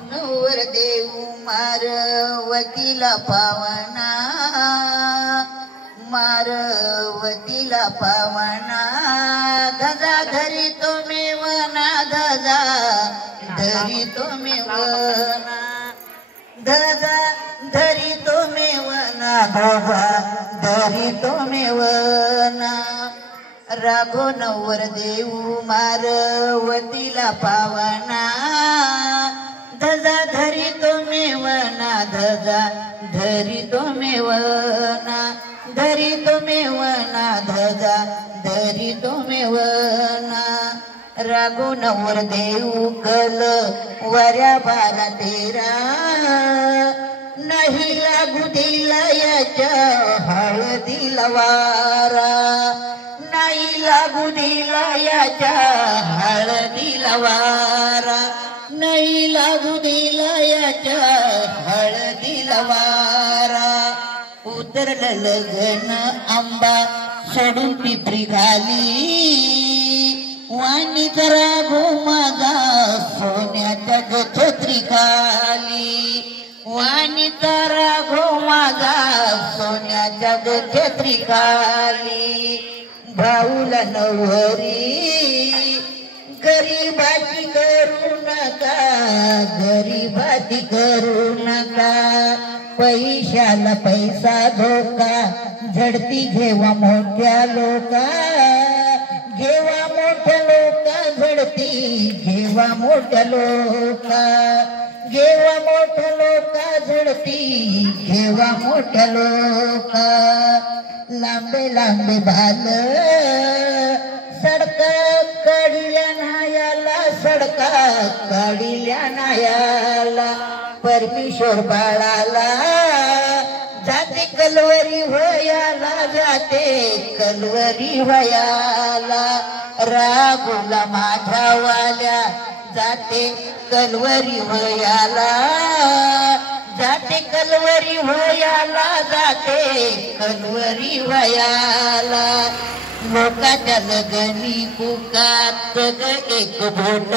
नवर देऊ मारवतीला पावना, मारवतीला पावना, धजा धरी तो मेवना, धजा धरी तो मेवना, धजा धरी तो मेवना, धजा धरी तो मेवना, राघो नवर देऊ मारवतीला पावना, धजा धरी तो मेवना, धजा धरी तो मेवना, धरी तो मेवना, धजा धरी तो मेवना, राघो नवर देऊ कल वऱ्या बारा तेरा, नाही लागू दिला याच्या हळदीला वारा, नाही लागू दिला याच्या हळदीला वारा, नाही लागू दिला याच्या हळदीला वारा, उतरलं लगन आंबा सोडून पिपरी घाली, वाणी राघो माझा सोन्याच्या छत्री खाली, वाणी राघो माझा सोन्याच्या छत्री खाली, भाऊला नवरी गरीबाची करू नका, गरीबाची करू नका, पैशाला पैसा धोका, झडती घेवा मोठ्या लोका, घेवा मोठ्या लोका, झडती घेवा मोठ्या लोका, घेवा मोठ्या लोका, झडती घेवा मोठ्या लोका, लांबे लांबे भाल सडका काढल्या नायाला, सडका काढल्या नायाला, परमेश्वर बाळाला जाते कलवरी वयाला, जाते कलवरी वयाला, राघोला माझ्या वाल्या जाते कलवरी वयाला, जाते कलवरी वयाला, जाते कलवरी वयाला, लोकाच्या लगनी कुकात एक बोट,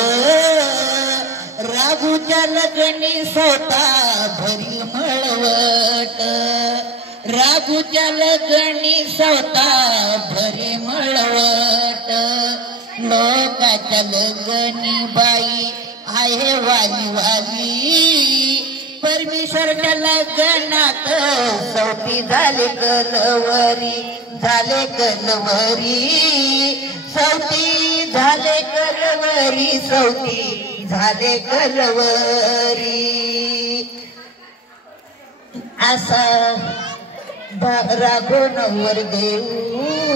राघूच्या लगनी स्वतः भरी मळवट, राघूच्या लगनी स्वतः भरी मळवट, लोकाच्या लगनी बाई आहे वाली वाली, परमेश्वरच्या लग्नात सौती झाले कलवरी, झाले कलवरी, सौती झाले कलवरी, सौती झाले कलवरी, असा राघो नवर देऊ